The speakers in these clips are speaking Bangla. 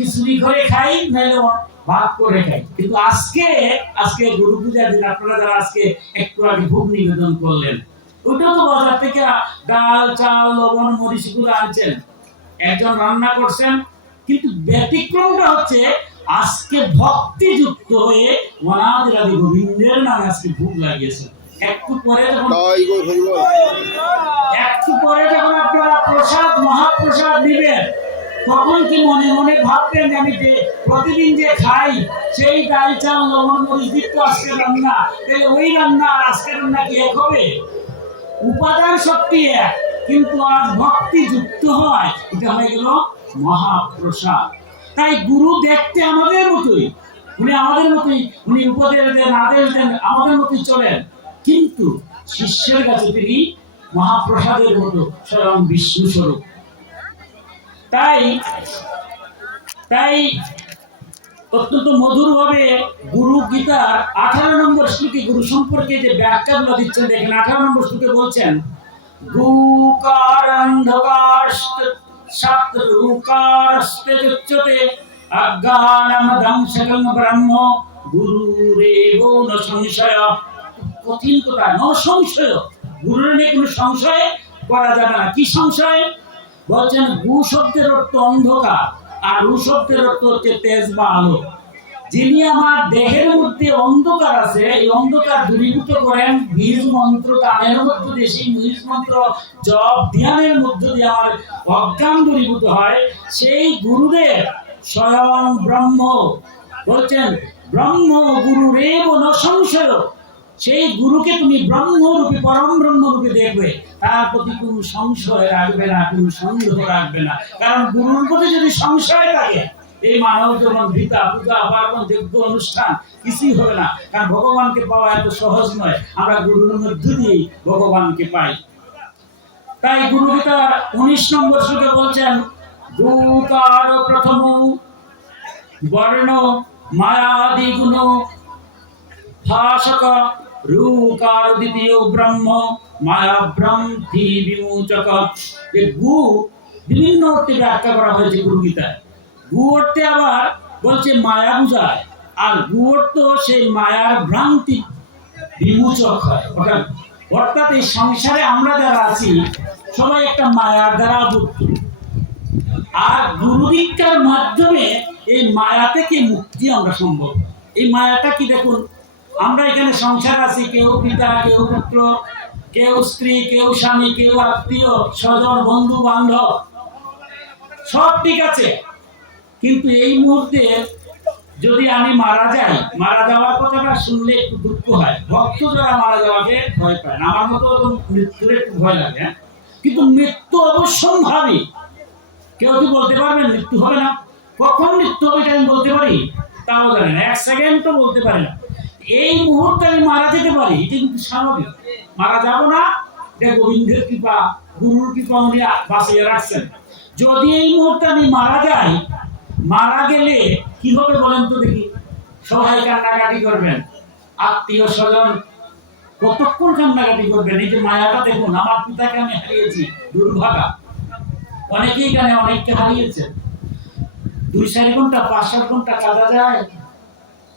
খিচুড়ি করে খাই, নাহলে ভাত করে খাই। কিন্তু আজকে গুরু পূজার দিন আপনারা যারা আজকে একটু আগে ভোগ নিবেদন করলেন, ওটা তো বাজার থেকে ডাল চাল লবণ মরিচ গুলো আনছেন, একজন রান্না করছেন। কিন্তু ব্যতিক্রমটা হচ্ছে আজকে ভক্তিযুক্ত হয়ে মনাদের আদি গোবিন্দের নামে আজকে ভোগ লাগিয়েছেন। একটু পরে যখন আপনারা প্রসাদ মহাপ্রসাদ দিবেন, তখন কি মনে মনে ভাববেন যে আমি যে প্রতিদিন যে খাই সেই ডাল চাল লবণ মরিচ দীপ্ত আজকে রান্না, তাহলে ওই রান্না আর আজকে রান্না কি এক হবে? উপাদান শক্তি এক, কিন্তু আজ ভক্তি যুক্ত হয়, এটা হয়ে গেল মহাপ্রসাদ। তাই গুরু দেখতে আমাদের মতোই, উনি আমাদের মতোই, উনি উপদেশ দেন আদেশ দেন আমাদের মতোই চলেন, কিন্তু শিষ্যের কাছে তিনি মহাপ্রসাদের মতো স্বয়ং বিষ্ণু স্বরূপ। তাই অত্যন্ত মধুর ভাবে গুরু গীতার 18 নম্বর শ্লোকে গুরু সম্পর্কে যে ব্যাখ্যাগুলো দিচ্ছেন দেখেন। 18 নম্বর শ্লোকে বলছেন, গুকারন্ধকারস্তে শত্রুকারস্তে উচ্যতে অজ্ঞানমদংশকং ব্রহ্ম গুরুরেব ন সংশয়। কঠিন কথা, ন সংশয়, গুরুর নিয়ে কোনো সংশয় করা যাবে না। কি সংশয়? বলছেন গু শব্দের অর্থ অন্ধকার, আর রু শব্দের অর্থ হচ্ছে তেজ বা আলো। যিনি আমার দেহের মধ্যে অন্ধকার আছে, এই অন্ধকার দূরীভূত করেন বীজ মন্ত্র দানের মধ্য দিয়ে, সেই বীজ মন্ত্র জপ ধ্যানের মধ্য দিয়ে আমার অজ্ঞান দূরীভূত হয়, সেই গুরুদেব স্বয়ং ব্রহ্ম। বলছেন ব্রহ্ম গুরুরেব ন সংশয়। সেই গুরুকে তুমি ব্রহ্মরূপে পরম ব্রহ্মরূপে দেখবে, তার প্রতি কোনো সংশয় রাখবে না, কোনো সন্দেহ রাখবে না। কারণ গুরুর প্রতি যদি সংশয় থাকে, এই মানব জীবন ভিতা পূজা পার্বণ যজ্ঞ অনুষ্ঠান কিছুই হবে না। কারণ ভগবানকে পাওয়া এত সহজ নয়, আমরা গুরুর মধ্য দিয়েই ভগবানকে পাই। তাই গুরু গীতার 19 নম্বর শ্লোকে বলছেন, গুকার প্রথম বর্ণ মায়াদি গুণ ভাষক, রূকার দ্বিতীয় ব্রহ্ম মায়া ভ্রান্তি বিমোচক। এই গু বিভিন্ন অর্থে ব্যাখ্যা করা হয়েছে গুরু গীতায়। গু অর্থে আবার বলছে মায়া বুঝায়, আর গু অর্থ সেই মায়ার ভ্রান্তি বিমোচক হয়। অর্থাৎ এই সংসারে আমরা যারা আছি সবাই একটা মায়ার দ্বারা আবদ্ধ, আর গুরু দীক্ষার মাধ্যমে এই মায়া থেকে মুক্তি আমরা সম্ভব। এই মায়াটা কি দেখুন, আমরা এখানে সংসার আছি, কেউ পিতা, কেউ পুত্র, কেউ স্ত্রী, কেউ স্বামী, কেউ আত্মীয় স্বজন, বন্ধু বান্ধব, সব ঠিক আছে। কিন্তু এই মুহূর্তে যদি আমি মারা যাই, মারা যাওয়ার কথাটা শুনলে একটু দুঃখ হয়। ভক্ত যারা মারা যাওয়াকে ভয় পায় না, আমার মতো মৃত্যুর একটু ভয় লাগে, কিন্তু মৃত্যু অবশ্যম্ভাবী। কেউ কি বলতে পারবেন মৃত্যু হবে না? কখন মৃত্যু হবে এটা আমি বলতে পারি? তাও জানেন, 1 সেকেন্ড তো বলতে পারি না। এই মুহূর্তে আমি মারা যেতে পারি, এটা কিন্তু স্বাভাবিক। মারা যাব না, এটা গোবিন্দের কৃপা, গুরুর কৃপা, উনি বাঁচিয়ে রাখছেন। যদি এই মুহূর্তে আমি মারা যাই, মারা গেলে কি হবে বলেন তো দেখি? সবাই কান্নাকাটি করবেন, আত্মীয় স্বজন কতক্ষণ কান্নাকাটি করবেন। এই যে মায়াটা দেখুন, আমার পিতাকে আমি হারিয়েছি, দুর্ভাগা। অনেকেই জানে, অনেককে হারিয়েছে। 2-4 ঘন্টা 5-7 ঘন্টা কাজা যায়,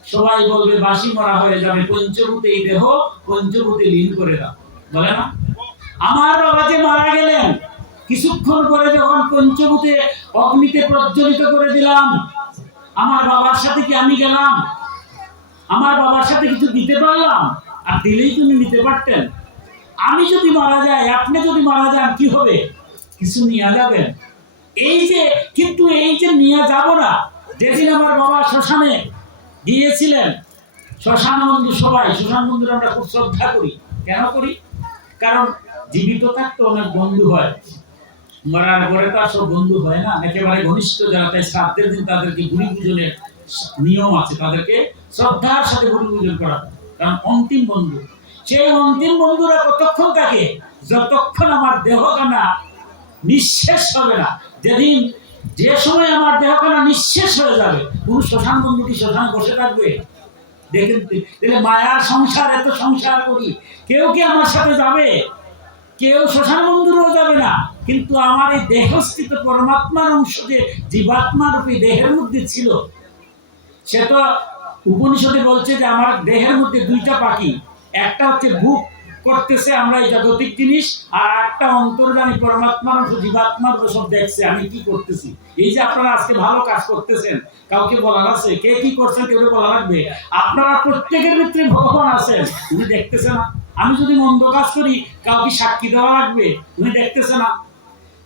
সবাই বলবে বাসি মরা হয়ে যাবে, পঞ্চভূতে এই দেহ পঞ্চভূতে লীন করে দাও, বলে না? আমার বাবা যে মারা গেলেন, কিছুক্ষণ পরে যখন পঞ্চভূতে অগ্নিতে প্রজ্বলিত করে দিলাম, আমার বাবার সাথে কি আমি গেলাম? আমার বাবার সাথে কিছু দিতে পারলাম? আর দিলেই তুমি নিতে পারতেন। আমি যদি মারা যাই, আপনি যদি মারা যান, কি হবে? কিছু নিয়ে যাবেন। কিন্তু এই যে নিয়ে যাব না, যেদিন আমার বাবা শ্মশানে গিয়েছিলেন, শ্মশান মন্দির, সবাই শ্মশান মন্দির আমরা খুব শ্রদ্ধা করি। কেন করি? কারণ জীবিত থাকতে অনেক বন্ধু হয়, মরার পরে তো আর সব বন্ধু হয় না, একেবারে ঘনিষ্ঠ যারা। তাই শ্রাদ্ধের দিন তাদেরকে গুরু পূজনের নিয়ম আছে, তাদেরকে শ্রদ্ধার সাথে গুরু পূজন করা, কারণ অন্তিম বন্ধু। সেই অন্তিম বন্ধুরা কতক্ষণ থাকে? যতক্ষণ আমার দেহখানা নিঃশেষ হবে না। যে সময় আমার দেহখানা নিঃশেষ হয়ে যাবে, কোন শ্মশান বন্ধু কি শ্মশানে বসে থাকবে? দেখেন, মায়ার সংসার, এত সংসার করি, কেউ কি আমার সাথে যাবে? কেউ শ্মশান মন্দিরেও যাবে না, কিন্তু আমার এই দেহস্থিত পরমাত্মার অংশ যে জীবাত্মা রূপী দেহের মধ্যে ছিল, সে তো উপনিষদে বলছে যে আমার দেহের মধ্যে দুইটা পাখি, একটা হচ্ছে ভোগ করতেছে আমরা এই জাগতিক জিনিস, আর একটা অন্তর্যামী পরমাত্মার অংশ জীবাত্মার সব দেখছে আমি কি করতেছি। এই যে আপনারা আজকে ভালো কাজ করতেছেন, কাউকে বলার আছে? কে কি করছেন কেউ বলা লাগবে? আপনারা প্রত্যেকের ভিতরে ভগবান আছেন, উনি দেখতেছে না? আমি যদি মন্দ কাজ করি কাউকে সাক্ষী দেওয়া লাগবে? উনি দেখতেছে না?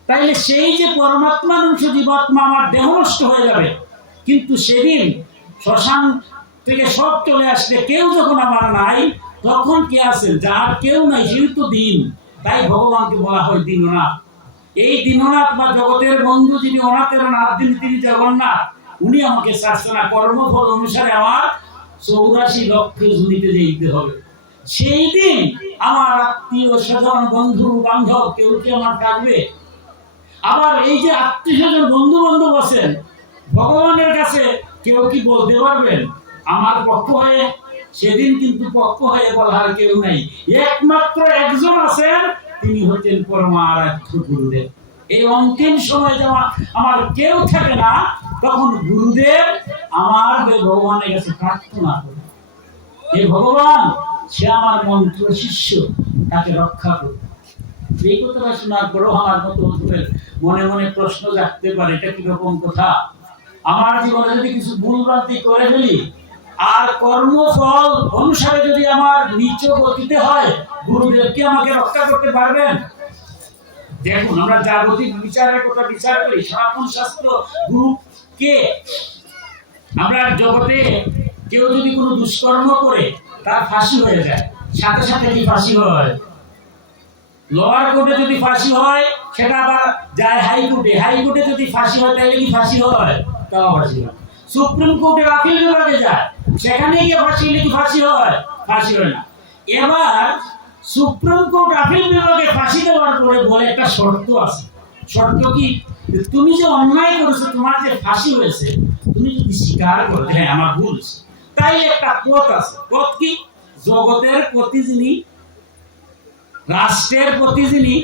তাইলে সেই যে পরমাত্মার অংশ জীবাত্মা আমার দেহ নষ্ট হয়ে যাবে, কিন্তু সেদিন শ্মশান থেকে সব চলে আসলে কেউ যখন আমার নাই, তখন কে আছেন? যার কেউ নাই সেই তো দিন। তাই ভগবানকে বলা হয় দীননাথ। এই দীননাথ বা জগতের বন্ধু যিনি অনাথের নাথ, তিনি জগন্নাথ। উনি আমাকে ছাড়ছে না, কর্মফল অনুসারে আমার 84 লক্ষ জুড়িতে যেতে হবে। সেই দিন আমার আত্মীয় স্বজন বন্ধু বান্ধব কেউ কি আমার ডাকবে? আবার এই যে আত্মীয় স্বজন বন্ধু বান্ধব আছেন, ভগবানের কাছে কেউ কি বলতে পারবেন আমার পক্ষ হয়ে? সেদিন কিন্তু পক্ষ হয়ে বলার কেউ নাই। একমাত্র একজন আছেন, তিনি হচ্ছেন পরমারাধ্য গুরুদেব। এই অন্তিম সময় যখন আমার কেউ থাকে না, তখন গুরুদেব আমার ভগবানের কাছে প্রার্থনা করে, হে ভগবান, সে আমার মন্ত্র শিষ্য, তাকে রক্ষা করবে। এই কথাটা শোনার পরেও আমার মতো মনে মনে প্রশ্ন জাগতে পারে, এটা কিরকম কথা? আমার জীবনে যদি কিছু ভুল ভ্রান্তি করে ফেলি আর কর্মফল অনুসারে যদি আমার নিচ গতিতে হয়, গুরুদেব কি আমাকে রক্ষা করতে পারবেন? দেখুন, আমরা জাগতিক বিচারের কথা বিচার করি, সনাতন শাস্ত্র গুরু কে? আমরা জগতে কেউ যদি কোনো দুষ্কর্ম করে তার ফাঁসি হয়ে যায়, সাথে সাথে কি ফাঁসি হয়? লোয়ার কোর্টে যদি ফাঁসি হয় সেটা আবার যায় হাইকোর্টে, হাইকোর্টে যদি ফাঁসি হয় তাহলে কি ফাঁসি হয়? তাও ফাঁসি হয়। সুপ্রিম কোর্টের আপিল বিভাগে যায়, সেখানে গিয়ে ফাঁসি হলে কি ফাঁসি হয়? ফাঁসি হয় না। এবার সুপ্রিম কোর্ট আপিল বিভাগে ফাঁসি দেওয়ার পরে বলে একটা শর্ত আছে। শর্ত কি? তুমি যে অন্যায় করেছো, তোমার যে ফাঁসি হয়েছে, তুমি যদি স্বীকার করো হ্যাঁ আমার ভুল, তাই একটা পথ আছে। পথ কি? জগতের প্রতি যিনি, রাষ্ট্রের প্রতি যিনি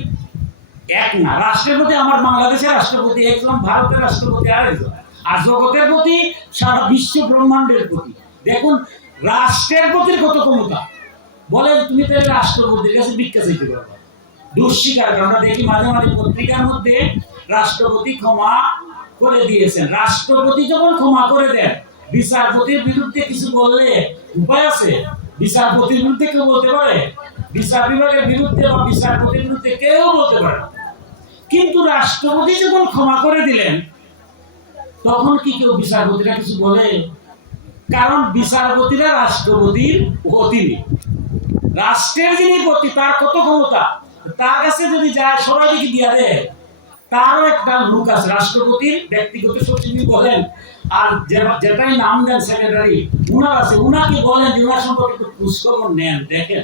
এক না, রাষ্ট্রের প্রতি আমার বাংলাদেশের রাষ্ট্রপতি একজন, ভারতের রাষ্ট্রপতি আরেকজন, আর জগতের প্রতি সারা বিশ্ব ব্রহ্মাণ্ডের প্রতি। দেখুন রাষ্ট্রের প্রতি কত ক্ষমতা। বলে তুমি তাহলে রাষ্ট্রপতির কাছে ভিক্ষা চাইতে পারবে? দুঃস্বীকার। আমরা দেখি মাঝে মাঝে পত্রিকার মধ্যে রাষ্ট্রপতি ক্ষমা করে দিয়েছেন। রাষ্ট্রপতি যখন ক্ষমা করে দেন, বিচারপতির বিরুদ্ধে কিছু বললে উপায় আছে? বিচারপতির বিরুদ্ধে কেউ বলতে পারে? বিচার বিভাগের বিরুদ্ধে বা বিচারপতির বিরুদ্ধে কেউ বলতে পারে না। কিন্তু রাষ্ট্রপতি যখন ক্ষমা করে দিলেন, তখন কি কেউ বিচারপতিরা কিছু বলে? কারণ বিচারপতিরা রাষ্ট্রপতির অধীনে। রাষ্ট্রের যিনি পতি, তার কত ক্ষমতা, তার কাছে যদি যায় সবাই কি দিয়া দেয়? তারও একটা লোক আছে, রাষ্ট্রপতির ব্যক্তিগত সচিব বলেন, আর যেটাই নাম দেন সেক্রেটারি, উনার আছে, উনাকে বলেন যে উনার সম্পর্কে একটু খোঁজখবর নেন, দেখেন।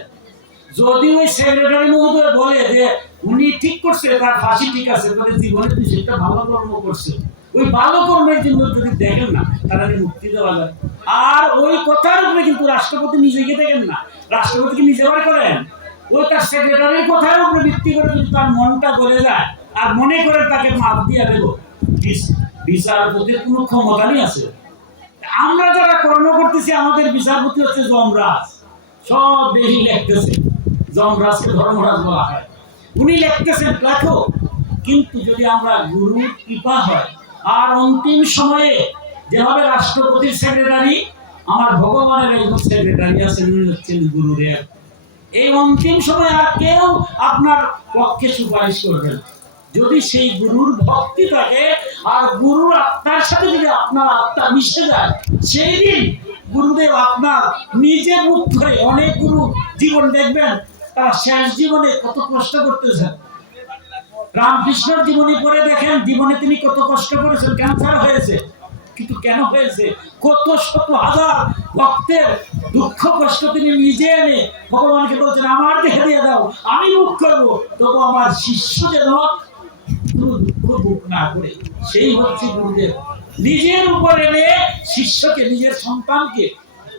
যদি ওই সেক্রেটারি মহোদয় বলে যে উনি ঠিক করছে, তার ফাঁসি ঠিক আছে, তাহলে জীবনে তুই সেটা ভালো কর্ম করছে, ওই ভালো কর্মের জন্য যদি দেখেন না, তারা মুক্তি দেওয়া যায়। আর ওই কথার উপরে কিন্তু রাষ্ট্রপতি নিজেকে দেখেন না, রাষ্ট্রপতিকে নিজে বার করেন, ওই তার সেক্রেটারির কথার উপরে ভিত্তি করে যদি তার মনটা গলে যায় আর মনে করে তাকে মাপ দিয়ে দেব, বিচারপতির কোনো ক্ষমতা নেই আছে। আমরা যারা কর্ম করতেছি, আমাদের বিচারপতি হচ্ছে যমরাজ। সব বেশি লিখতেছে, যমরাজকে ধর্মরাজ বলা হয়, উনি লিখতেছেন লেখো। কিন্তু যদি আমরা গুরুর কৃপা হয়, আর অন্তিম সময়ে যেভাবে রাষ্ট্রপতির সেক্রেটারি, আমার ভগবানের একজন সেক্রেটারি আছেন, উনি হচ্ছেন গুরুদেব। এই অন্তিম সময় আর কেউ আপনার পক্ষে সুপারিশ করবেন। যদি সেই গুরুর ভক্তি থাকে আর গুরুর আত্মার সাথে যদি আপনার আত্মা মিশে যায়, সেই দিন গুরুদেব আপনার নিজে মুখ করে, অনেক গুরু জীবন দেখবেন তার শেষ জীবনে কত কষ্ট করতেছেন। রামকৃষ্ণের জীবনী পড়ে দেখেন, জীবনে তিনি কত কষ্ট করেছেন, ক্যান্সার হয়েছে, কিন্তু কেন হয়েছে? কত শত হাজার ভক্তের দুঃখ কষ্ট তিনি নিজে এনে ভগবানকে বলছেন আমার দেহে দিয়ে দাও, আমি মুখ করবো, তবু আমার শিষ্য যেন কোনো দুঃখ ভোগ না করে। সেই হচ্ছে গুরুদেব, নিজের উপর এনে শিষ্যকে, নিজের সন্তানকে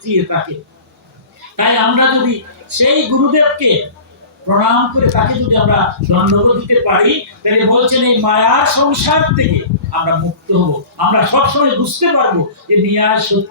দিয়ে থাকে। তাই আমরা যদি সেই গুরুদেবকে প্রণাম করে তাকে যদি আমরা দণ্ডবোধ দিতে পারি, তাহলে বলছেন এই মায়ার সংসার থেকে আমরা মুক্ত হব। আমরা সবসময় বুঝতে পারবো যে নিয়ার সত্য